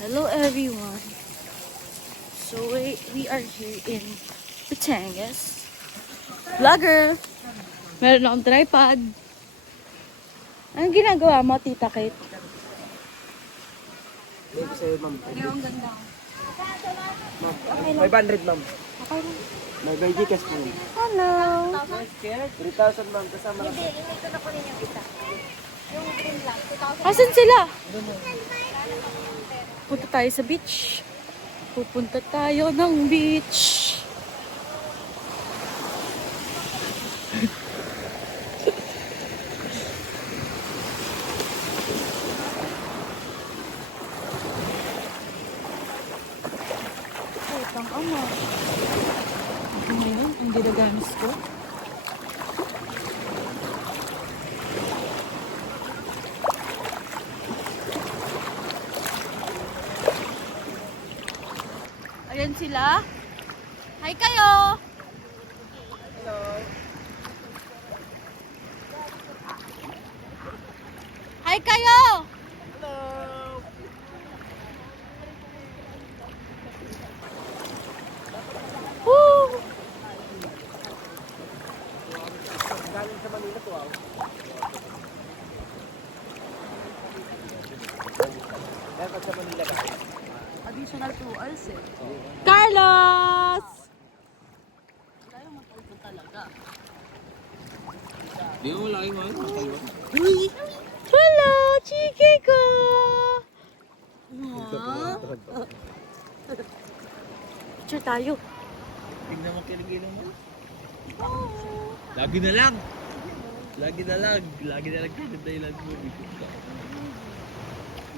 Hello everyone. So we are here in Batangas. Vlogger! Meron akong tripod. Anong ginagawa mo, Tita Kate? Maybe sa'yo, ma'am. Ang ganda. Ma'am, 500, ma'am. Okay lang. May by Gcash po. Hello! 3,000, ma'am. Kasama lang. Asan sila? Punta tayo sa beach. Pupunta tayo ng beach. Putang ama. Ito ngayon, ang ginagamis ko. Ayan sila. Hi kayo! Hello. Hi kayo! Hello. Woo! Galing sa Manila to, ah. Galing sa Manila ba? Additional 2 hours eh. Carlos! Di mo laki mo. Hello, chiki ko! Picture tayo. Tingnan mo kilig-ilang mo. Lagi na lang. Lagi na lang. Lagi na lang ganyan dahilan mo.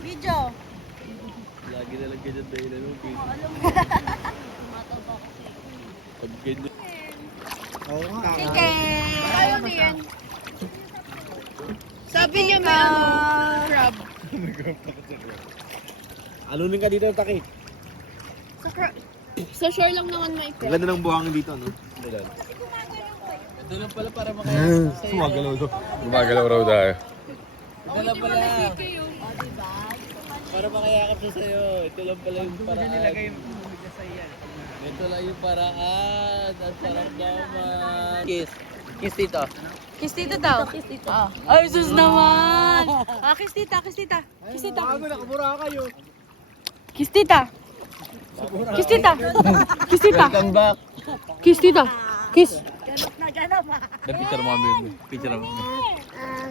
Video. Lagi na lang ganyan dahilan mo. Pag ganyan. Oo nga. Chiki! Ayaw din. Sabi niya may crab. Alunin ka dito, Taki. Sa shore lang naman may Ang ganda ng buhangin dito, no? Ito lang pala para makayakap sa'yo. Sumagalaw to. Gumagalaw raw tayo. Ito lang pala. Para makayakap siya sa'yo. Ito lang pala yung paraan. Ito lang yung paraan. At parang naman. Kiss. Kiss dito. Kiss tita daw. Kiss tita. Ay, sus naman! Kiss tita, kiss tita. Kiss tita. Bago, nakamura kayo. Kiss tita. Kiss tita. Kiss tita. Welcome back. Kiss tita. Kiss. The picture mo kami. Picture mo.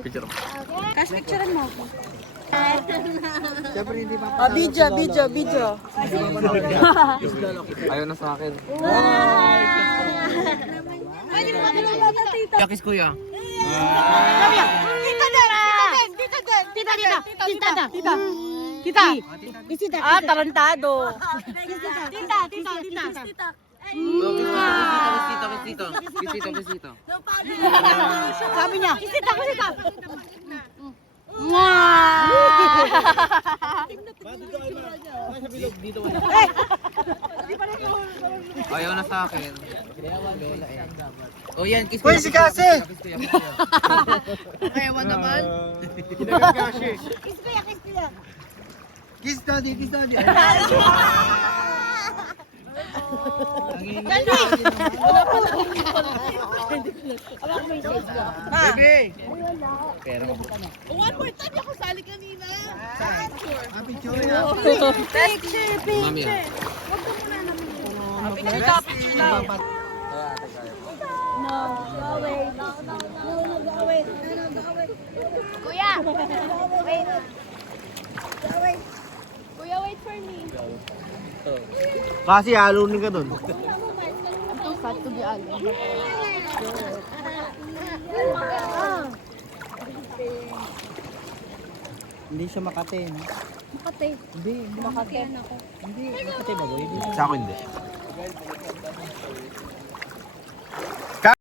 Picture mo. Kas picturean mo ako. Siyempre, hindi pa. Video. Ayaw na sa akin. Pwede mo kami nalala, tita. Kiss kuya. Tita din. Tita. Tita. Tita. Ah, tarantado. Tita. Kiss dito. Sabi niya. Kisita. Dito. Ayaw na sa akin. Oh yan, kiss Uy, si Kasi! Ayaw naman. Kinagat Kasi. Kiss daddy. Baby! Pero One more time ako sali kanina. Picture. Picture. mami. Picture daw. Kuya. Wait. Kuya, wait for me. Kasi alunin ka dun. Itong fat to be alone. Hindi siya Makate, no? Makate. Hindi Makate ako. Makate ba, boy? Sa ako hindi.